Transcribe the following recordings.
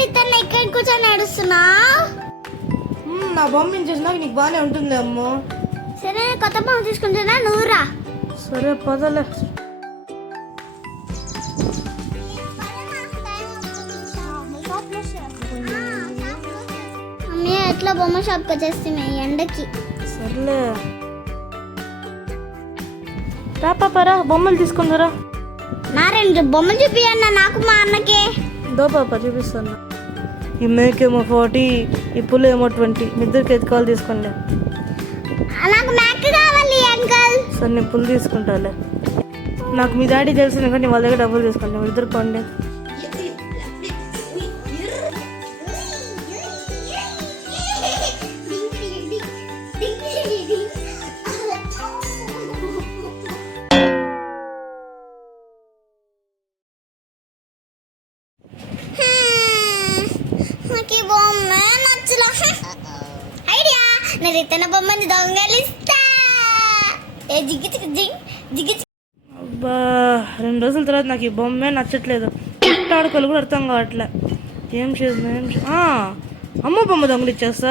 రితన్ ఇక్కడ కూర్చొని నడుస్తున్నా. నా బొమ్మ చేసినాక నీకు బాగానే ఉంటుంది అమ్మో. సరే కొత్త బొమ్మ తీసుకుంటున్నా, నువ్వు రా. సరే పదలే. మమ్మీ ఎట్లా బొమ్మ షాప్కి వచ్చేస్తే ఎండకి. సర్లే రా పాపరా, బొమ్మలు తీసుకుందరా. నా 2 బొమ్మలు చూపియన్నా నాకు మా అన్నకి. దో పాప చూపిస్తాను. ఈ మేకేమో 40, ఈ పులు ఏమో 20. మీ ఇద్దరికి ఎత్తుకోవాలి తీసుకోండి. నాకు మ్యాక్ కావాలి అంకల్. సరే నేను పులు తీసుకుంటాలే. నాకు మీ డాడీ తెలిసిన కానీ వాళ్ళ దగ్గర డబ్బులు తీసుకోండి. మీ ఇద్దరు కొండి. నేను రితన బొమ్మని దొంగలిస్తా. అబ్బా 2 రోజుల తర్వాత నాకు ఈ బొమ్మే నచ్చట్లేదు. ఆడుకోలు కూడా అర్థం కావట్లే. ఏం చేస్తున్నా అమ్మ బొమ్మ దొంగలు ఇచ్చేస్తా.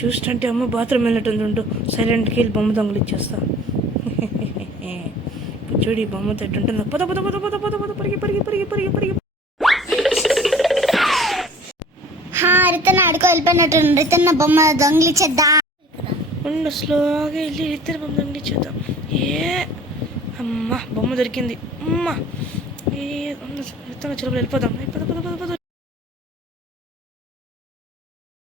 చూస్తుంటే అమ్మ బాత్రూమ్ వెళ్ళట్టుంది. ఉంటూ సైలెంట్కి వెళ్ళి బొమ్మ దొంగలు ఇచ్చేస్తా. చూడు ఈ బొమ్మ తిట్టుంటుంది. పద పద పద పద పద పద పరిగి పరిగి పరిగి పరిగి పరిగి. రితన్ ఆడుకో వెళ్ళిపోయినట్టు. రితన్ బొమ్మ దొంగిలిచ్చేద్దా. ఉండు స్లోగా వెళ్ళి రితన్ బొమ్మ దొంగిలిచ్చేద్దాం. అమ్మ బొమ్మ దొరికింది. అమ్మ రితన్ చిలుపులు వెళ్ళిపోదాం. పద పద పద పద.